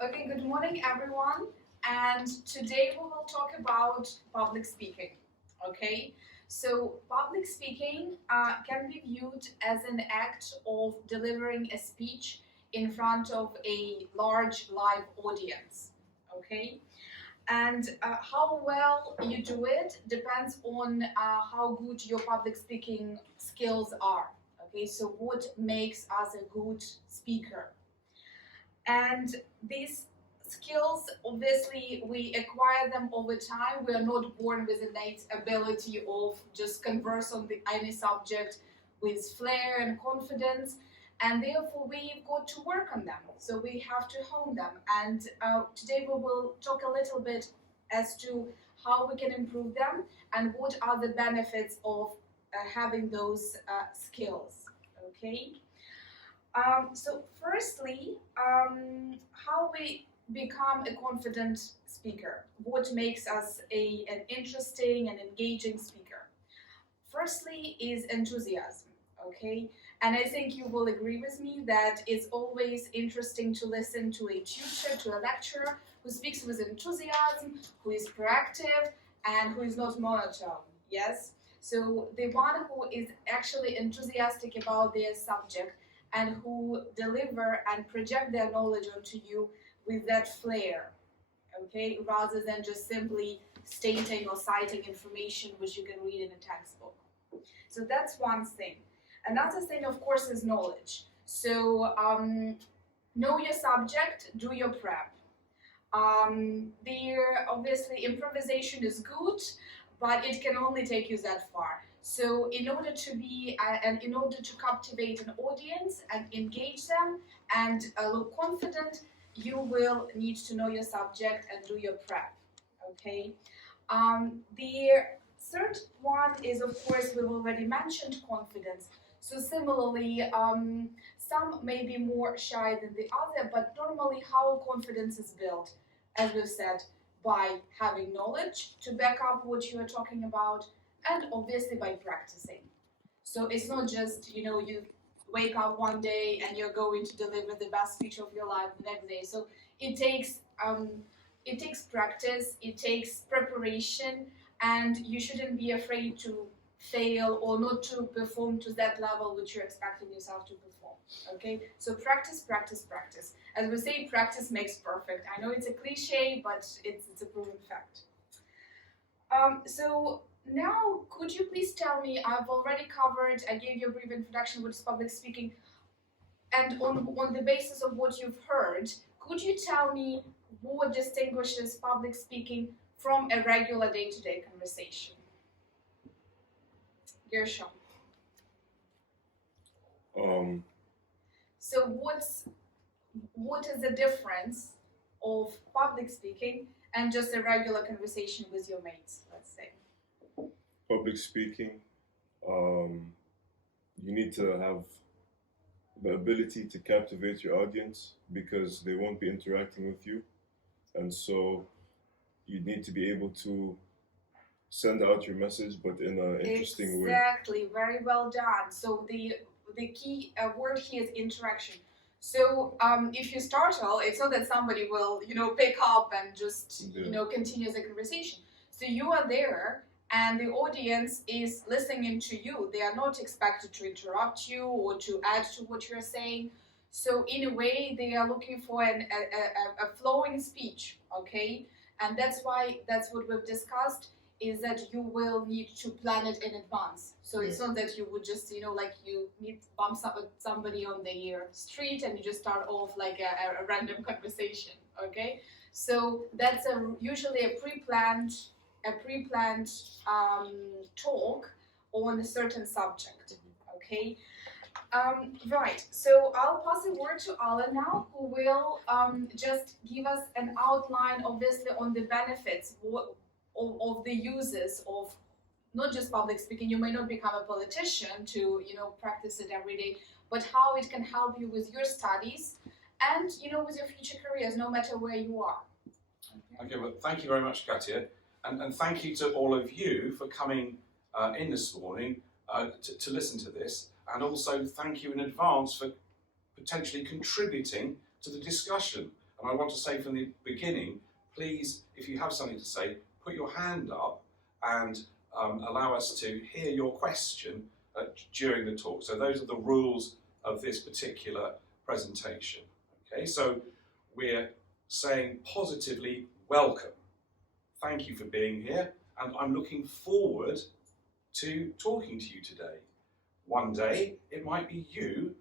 Okay, good morning everyone. And today we will talk about public speaking. Okay, so public speaking can be viewed as an act of delivering a speech in front of a large live audience. Okay, and how well you do it depends on how good your public speaking skills are. Okay, so what makes us a good speaker? And these skills, obviously, we acquire them over time. We are not born with innate ability of just converse on any subject with flair and confidence, and therefore we've got to work on them. So we have to hone them. And today we will talk a little bit as to how we can improve them and what are the benefits of having those skills. Okay. So firstly, how we become a confident speaker? What makes us an interesting and engaging speaker? Firstly is enthusiasm, okay? And I think you will agree with me that it's always interesting to listen to a tutor, to a lecturer who speaks with enthusiasm, who is proactive, and who is not monotone, yes? So the one who is actually enthusiastic about their subject and who deliver and project their knowledge onto you with that flair, okay, rather than just simply stating or citing information which you can read in a textbook. So that's one thing. Another thing, of course, is knowledge. So know your subject, do your prep. Obviously, improvisation is good, but it can only take you that far. So in order to be and in order to captivate an audience and engage them and look confident, you will need to know your subject and do your prep. Okay. The third one is, of course, we've already mentioned confidence. So similarly, some may be more shy than the other, but normally how confidence is built, as we've said, by having knowledge to back up what you are talking about, and obviously by practicing. So it's not just, you wake up one day and you're going to deliver the best speech of your life the next day. So it takes practice, it takes preparation, and you shouldn't be afraid to fail or not to perform to that level which you're expecting yourself to perform. Okay, so practice, practice, practice. As we say, practice makes perfect. I know it's a cliche, but it's a proven fact. So now, could you please tell me, I've already covered, I gave you a brief introduction what is public speaking, and on the basis of what you've heard, could you tell me what distinguishes public speaking from a regular day-to-day conversation? Gershon. So what is the difference of public speaking and just a regular conversation with your mates, let's say? Public speaking, you need to have the ability to captivate your audience because they won't be interacting with you. And so you need to be able to send out your message, but in an interesting way. Exactly, very well done. So the key word here is interaction. So if you startle, it's not that somebody will, pick up and just, continue the conversation. So you are there and the audience is listening to you. They are not expected to interrupt you or to add to what you're saying. So in a way, they are looking for a flowing speech, okay? And that's what we've discussed, is that you will need to plan it in advance. So it's not that you would just, like you bump somebody on the street and you just start off like a random conversation, okay? So that's usually a pre-planned talk on a certain subject, okay? Right, so I'll pass the word to Alan now, who will just give us an outline, obviously, on the benefits of the uses of not just public speaking. You may not become a politician to, practice it every day, but how it can help you with your studies and, with your future careers, no matter where you are. Okay, well, thank you very much, Katya. And thank you to all of you for coming in this morning to listen to this. And also thank you in advance for potentially contributing to the discussion. And I want to say from the beginning, please, if you have something to say, put your hand up and allow us to hear your question during the talk. So those are the rules of this particular presentation. Okay, so we're saying positively, welcome. Thank you for being here, and I'm looking forward to talking to you today. One day, it might be you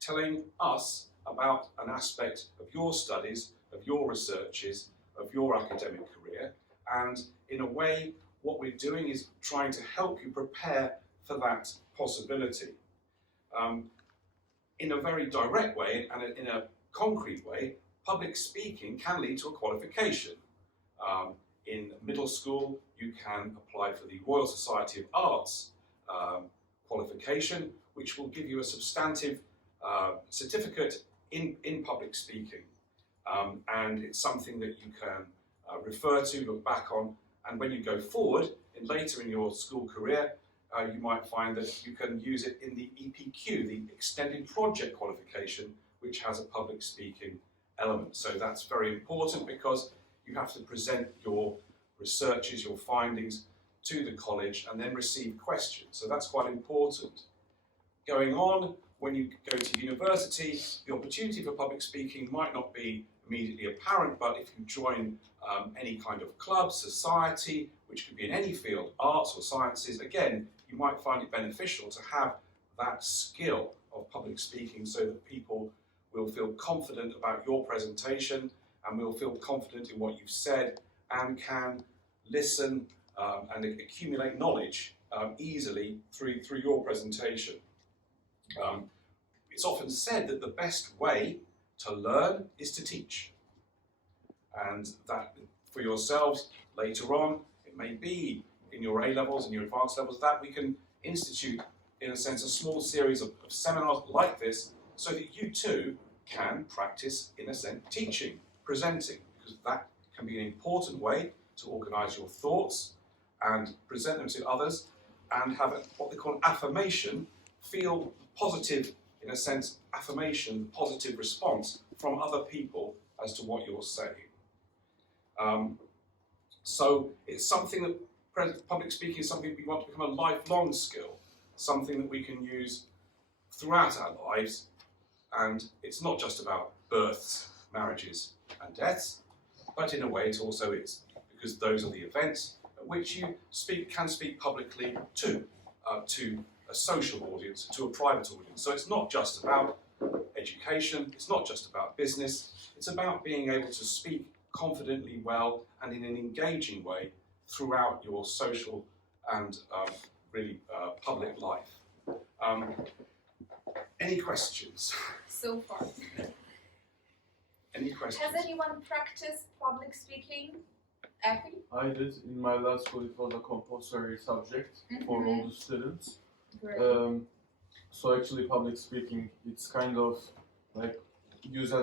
telling us about an aspect of your studies, of your researches, of your academic career, and in a way, what we're doing is trying to help you prepare for that possibility. In a very direct way and in a concrete way, public speaking can lead to a qualification. In middle school, you can apply for the Royal Society of Arts qualification, which will give you a substantive certificate in public speaking. And it's something that you can refer to, look back on, and when you go forward, later in your school career, you might find that you can use it in the EPQ, the Extended Project Qualification, which has a public speaking element. So that's very important because you have to present your researches, your findings to the college and then receive questions. So that's quite important. Going on, when you go to university, the opportunity for public speaking might not be immediately apparent, but if you join any kind of club, society, which could be in any field, arts or sciences, again, you might find it beneficial to have that skill of public speaking so that people will feel confident about your presentation and will feel confident in what you've said and can listen and accumulate knowledge easily through your presentation. It's often said that the best way to learn is to teach, and that for yourselves later on, it may be in your A-levels and your advanced levels that we can institute, in a sense, a small series of seminars like this so that you too can practice, in a sense, teaching, presenting, because that can be an important way to organise your thoughts and present them to others and have what they call affirmation, feel positive, in a sense, affirmation, positive response from other people as to what you're saying. So it's something that public speaking is something we want to become a lifelong skill, something that we can use throughout our lives, and it's not just about births, marriages and deaths, but in a way it also is, because those are the events at which you can speak publicly to a social audience, to a private audience. So it's not just about education, it's not just about business, it's about being able to speak confidently well and in an engaging way throughout your social and really public life. Any questions? So far. Any questions? Has anyone practiced public speaking? Effie? I did. In my last school, it was a compulsory subject for all the students. Great. So actually, public speaking, it's kind of like used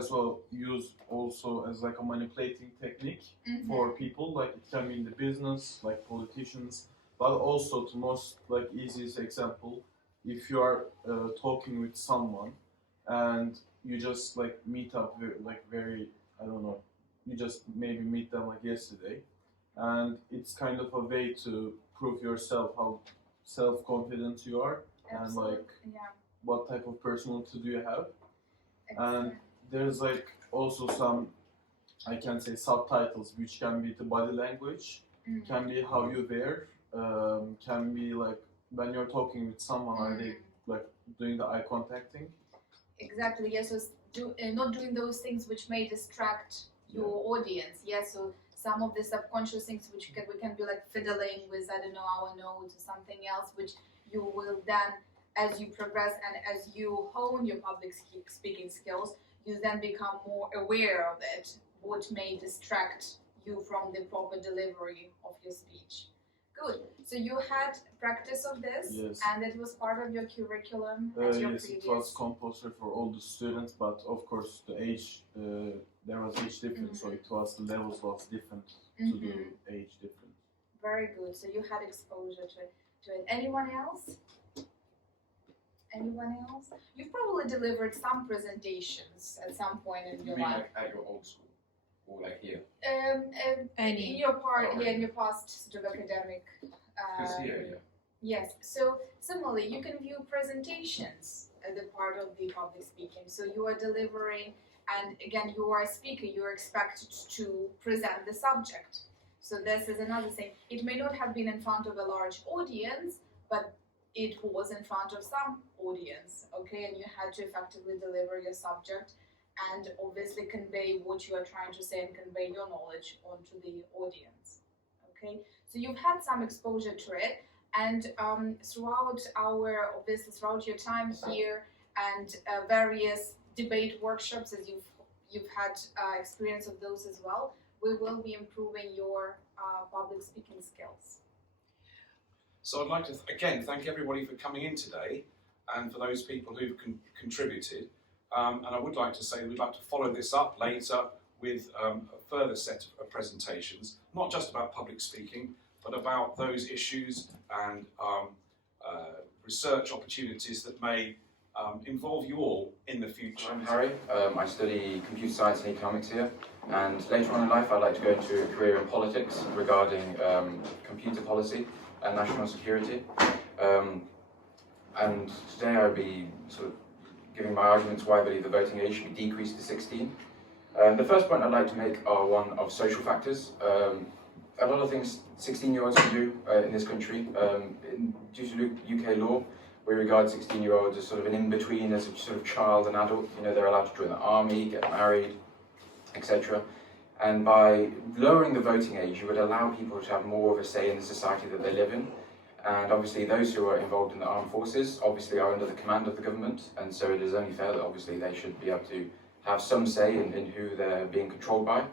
also as like a manipulating technique for people. Like it can be in the business, like politicians, but also the most like easiest example, if you are talking with someone and you just like meet up I don't know, you just maybe meet them like yesterday, and it's kind of a way to prove yourself how self-confident you are. Absolutely. And like what type of personality do you have. Excellent. And there's like also some, I can say, subtitles, which can be the body language, can be how you wear, can be like when you're talking with someone, are they like doing the eye contacting? Exactly, yes. So not doing those things which may distract your audience. Yes, so some of the subconscious things which we can be like fiddling with, I don't know, our notes or something else, which you will then, as you progress and as you hone your public speaking skills, you then become more aware of it, what may distract you from the proper delivery of your speech. Good. So you had practice of this, Yes. and it was part of your curriculum at your Yes, previous. it was compulsory for all the students, but of course the age, there was age difference, so it was, the levels was different to the age difference. Very good. So you had exposure to it. Anyone else? Anyone else? You've probably delivered some presentations at some point in You your mean life. like at your old school? Or like here? In your part, Oh, in your past sort of academic. Because here, yeah. Yes. So similarly, you can view presentations as a part of the public speaking. So you are delivering, and again, you are a speaker. You are expected to present the subject. So this is another thing. It may not have been in front of a large audience, but it was in front of some audience. Okay, and you had to effectively deliver your subject, and obviously convey what you are trying to say and convey your knowledge onto the audience. Okay, so you've had some exposure to it, and throughout your time here and various debate workshops, as you've had experience of those as well, we will be improving your public speaking skills. So I'd like to again thank everybody for coming in today, and for those people who've contributed. And I would like to say we'd like to follow this up later with a further set of presentations, not just about public speaking, but about those issues and research opportunities that may involve you all in the future. I'm Harry. I study computer science and economics here, and later on in life I'd like to go into a career in politics regarding computer policy and national security. And today I'll be sort of giving my arguments why I believe the voting age should be decreased to 16. The first point I'd like to make are one of social factors. A lot of things 16-year-olds can do in this country. Due to UK law, we regard 16-year-olds as sort of an in-between, as a sort of child and adult. You know, they're allowed to join the army, get married, etc. And by lowering the voting age, you would allow people to have more of a say in the society that they live in. And obviously those who are involved in the armed forces obviously are under the command of the government, and so it is only fair that obviously they should be able to have some say in who they're being controlled by.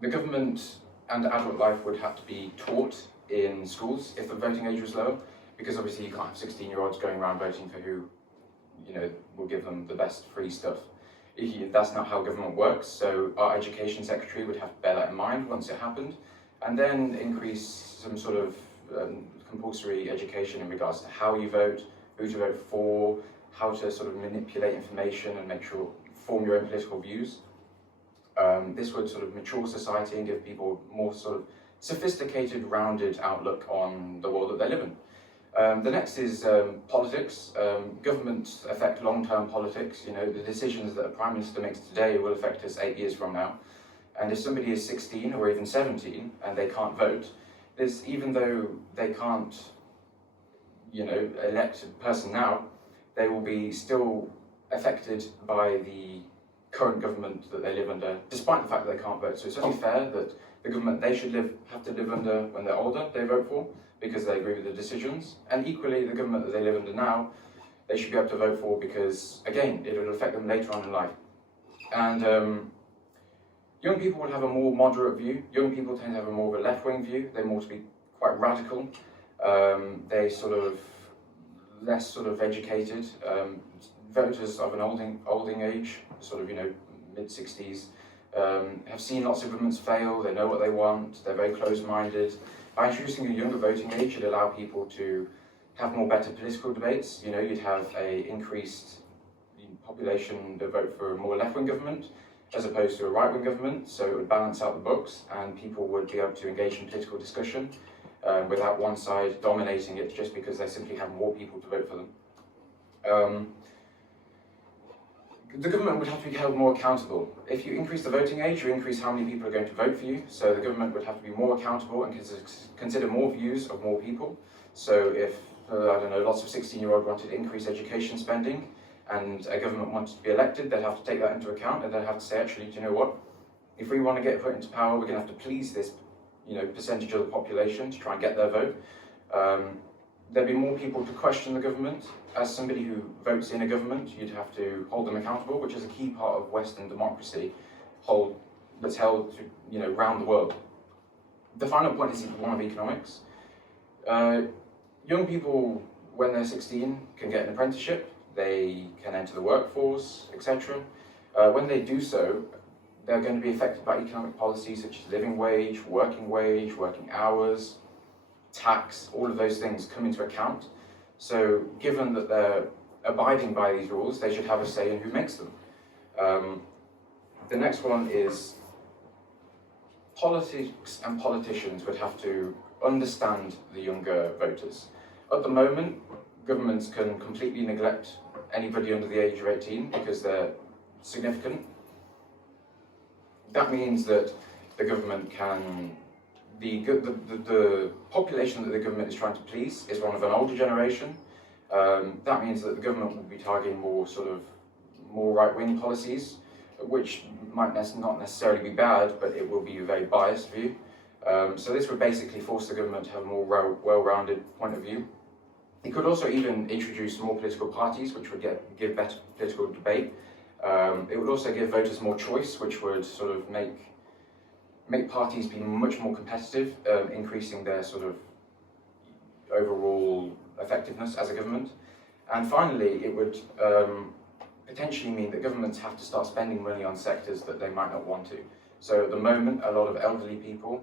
The government and adult life would have to be taught in schools if the voting age was low, because obviously you can't have 16-year-olds going around voting for who, you know, will give them the best free stuff. That's not how government works, so our education secretary would have to bear that in mind once it happened, and then increase some sort of compulsory education in regards to how you vote, who to vote for, how to sort of manipulate information and make sure form your own political views. This would sort of mature society and give people more sort of sophisticated, rounded outlook on the world that they live in. The next is politics. Governments affect long-term politics. You know, the decisions that a Prime Minister makes today will affect us 8 years from now. And if somebody is 16 or even 17 and they can't vote, even though they can't, you know, elect a person now, they will be still affected by the current government that they live under, despite the fact that they can't vote. So it's only fair that the government they should have to live under when they're older, they vote for, because they agree with the decisions. And equally, the government that they live under now, they should be able to vote for because, again, it will affect them later on in life. And young people will have a more moderate view. Young people tend to have a more of a left-wing view. They're more to be quite radical. They sort of less sort of educated. Voters of an olding age, sort of, you know, mid-60s, have seen lots of governments fail. They know what they want. They're very close-minded. By introducing a younger voting age, it'd allow people to have more better political debates. You know, you'd have a increased population to vote for a more left-wing government as opposed to a right-wing government, so it would balance out the books and people would be able to engage in political discussion without one side dominating it just because they simply have more people to vote for them. The government would have to be held more accountable. If you increase the voting age, you increase how many people are going to vote for you, so the government would have to be more accountable and consider more views of more people. So if, I don't know, lots of 16-year-olds wanted to increase education spending and a government wanted to be elected, they'd have to take that into account and they'd have to say, actually, do you know what? If we want to get put into power, we're going to have to please this, you know, percentage of the population to try and get their vote. There'd be more people to question the government. As somebody who votes in a government, you'd have to hold them accountable, which is a key part of Western democracy, that's held, you know, around the world. The final point is one of economics. Young people, when they're 16, can get an apprenticeship. They can enter the workforce, etc. When they do so, they're going to be affected by economic policies such as living wage, working hours, tax, all of those things come into account. So given that they're abiding by these rules, they should have a say in who makes them. The next one is politics and politicians would have to understand the younger voters. At the moment, governments can completely neglect anybody under the age of 18 because they're significant. That means that the government can, the population that the government is trying to please is one of an older generation. That means that the government will be targeting more right-wing policies, which might not necessarily be bad, but it will be a very biased view. So this would basically force the government to have a more well-rounded point of view. It could also even introduce more political parties, which would give better political debate. It would also give voters more choice, which would sort of make parties be much more competitive, increasing their sort of overall effectiveness as a government. And finally, it would potentially mean that governments have to start spending money on sectors that they might not want to. So at the moment, a lot of elderly people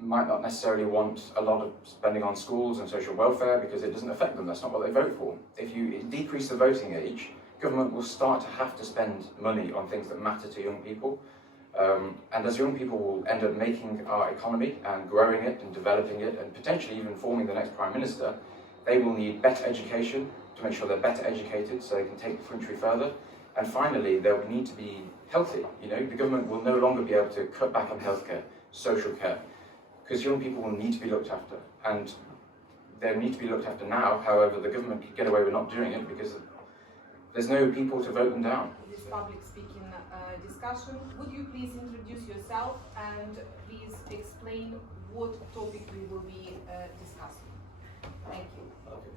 might not necessarily want a lot of spending on schools and social welfare because it doesn't affect them, that's not what they vote for. If you decrease the voting age, government will start to have to spend money on things that matter to young people. And as young people will end up making our economy and growing it and developing it and potentially even forming the next Prime Minister, they will need better education to make sure they're better educated so they can take the country further. And finally, they'll need to be healthy. You know, the government will no longer be able to cut back on healthcare, social care, because young people will need to be looked after. And they need to be looked after now. However, the government could get away with not doing it because there's no people to vote them down. This public speaking discussion, would you please introduce yourself and please explain what topic we will be discussing? Thank you. Okay.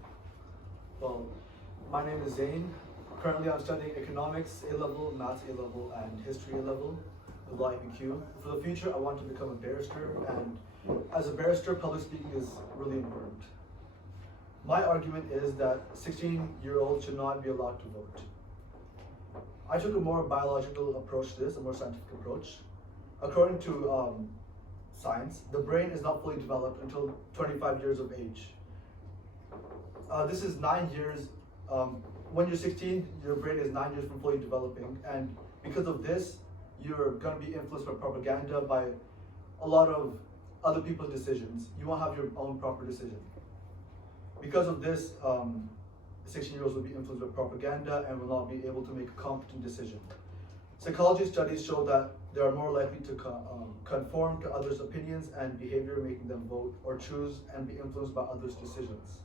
Well, my name is Zain. Currently I'm studying economics A-level, maths A-level, and history A-level with law APQ. For the future, I want to become a barrister, and as a barrister, public speaking is really important. My argument is that 16-year-olds should not be allowed to vote. I took a more biological approach to this, a more scientific approach. According to science, the brain is not fully developed until 25 years of age. This is 9 years. When you're 16, your brain is 9 years from fully developing, and because of this, you're going to be influenced by propaganda, by a lot of other people's decisions. You won't have your own proper decision. Because of this, 16-year-olds will be influenced by propaganda and will not be able to make a competent decision. Psychology studies show that they are more likely to conform to others' opinions and behavior, making them vote or choose and be influenced by others' decisions.